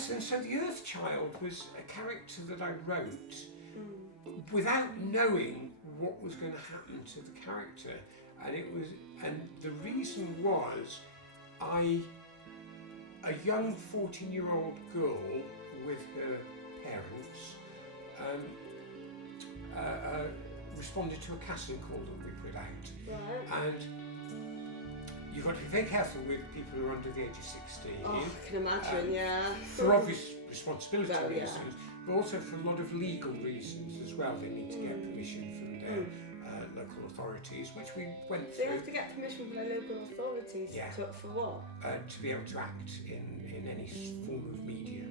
Yes, and so the Earth Child was a character that I wrote without knowing what was going to happen to the character, and the reason was a young 14-year-old girl with her parents responded to a casting call that we put out. Right. And you've got to be very careful with people who are under the age of 16. Oh, I can imagine, yeah. For obvious responsibility Well, yeah. reasons, but also for a lot of legal reasons as well. They need to get permission from their local authorities, which we went They through. have to get permission from their local authorities Yeah. for what? To be able to act in any form of media.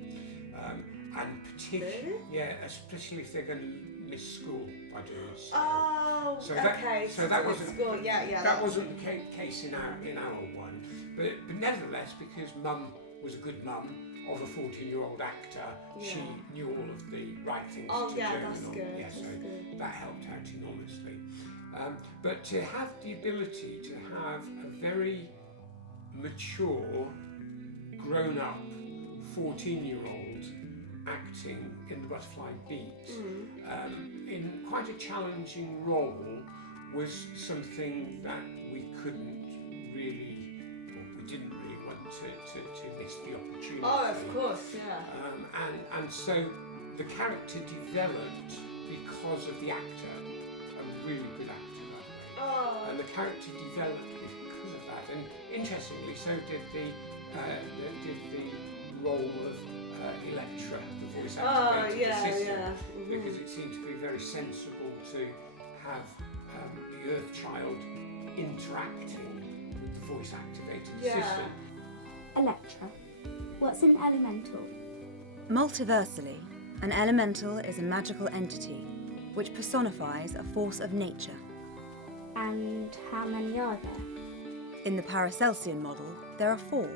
And particularly, Really? yeah, especially if they're going to miss school by doing so. Oh, So that- okay. so that wasn't- school. Yeah. That wasn't the case in our one, but nevertheless, because Mum was a good mum of a 14-year-old actor, she knew all of the right things Oh, to yeah, do. that's and all- good, Yeah, that's so good. that helped out enormously. But to have the ability to have a very mature, grown-up 14-year-old acting in the Butterfly Beat in quite a challenging role was something that we didn't really want to miss the opportunity. Oh, of course, yeah. And so the character developed because of the actor, a really good actor, by the way. Oh. And the character developed because of that. And interestingly, so did the role of Electra, the voice activated assistant, because it seemed to be very sensible to have the Earth Child interacting with the voice activated assistant. Electra. What's an elemental? Multiversally, an elemental is a magical entity which personifies a force of nature. And how many are there? In the Paracelsian model, there are 4: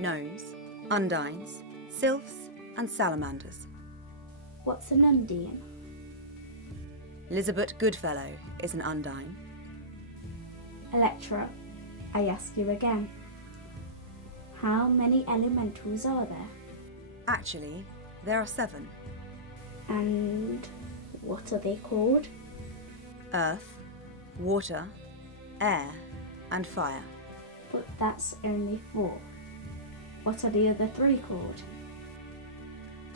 gnomes, undines, sylphs, and salamanders. What's an undine? Elizabeth Goodfellow is an undine. Electra, I ask you again. How many elementals are there? Actually, there are 7. And what are they called? Earth, water, air, and fire. But that's only 4. What are the other 3 called?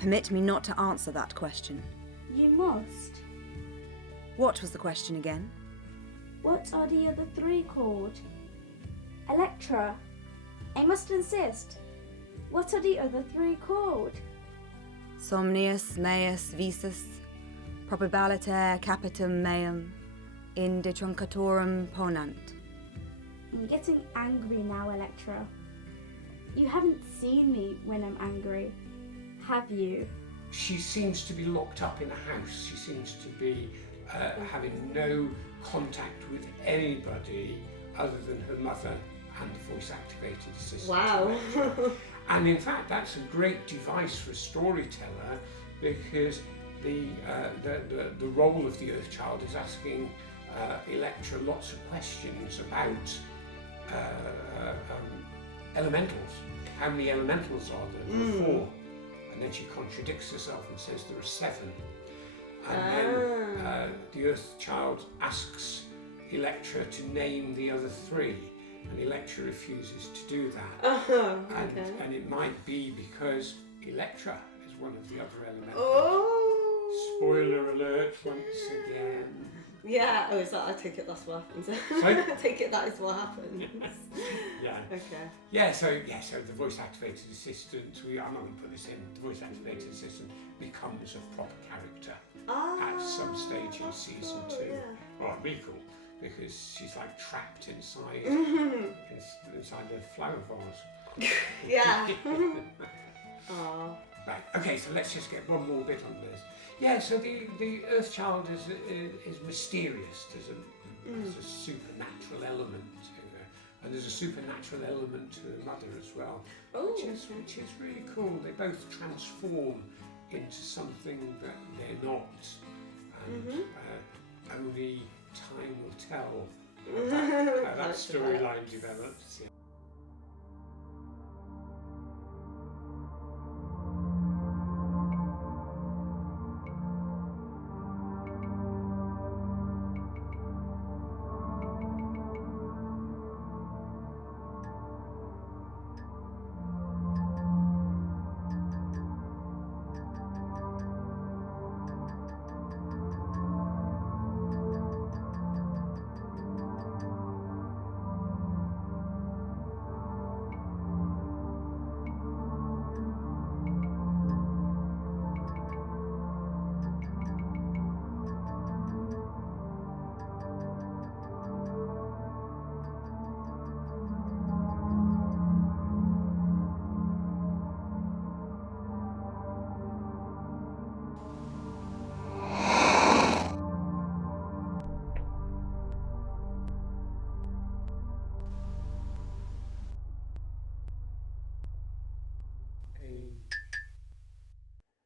Permit me not to answer that question. You must. What was the question again? What are the other 3 called? Electra, I must insist. What are the other 3 called? Somnius meus visus, probabiliter capitum meum, in de truncatorum ponant. I'm getting angry now, Electra. You haven't seen me when I'm angry, have you? She seems to be locked up in a house. She seems to be having no contact with anybody other than her mother and the voice-activated assistant. Wow. And in fact, that's a great device for a storyteller, because the role of the Earth Child is asking Electra lots of questions about elementals. How many elementals are there? There are 4. And then she contradicts herself and says there are 7. And then the Earth Child asks Electra to name the other 3, and Electra refuses to do that. And it might be because Electra is one of the other elementals. Oh! Spoiler alert once again. Yeah, I take it that's what happens. Sorry? Take it that is what happens. Yeah. Okay. So the voice-activated assistant, I'm not going to put this in, the voice-activated assistant becomes a proper character at some stage in season 2. Yeah. Well, really cool, because she's like trapped inside the flower vase. Yeah. Aww. Right, okay, so let's just get one more bit on this. Yeah, so the Earth Child is mysterious. There's a supernatural element to her, and there's a supernatural element to her mother as well, which is really cool. They both transform into something that they're not, and only time will tell how that storyline develops. Yeah.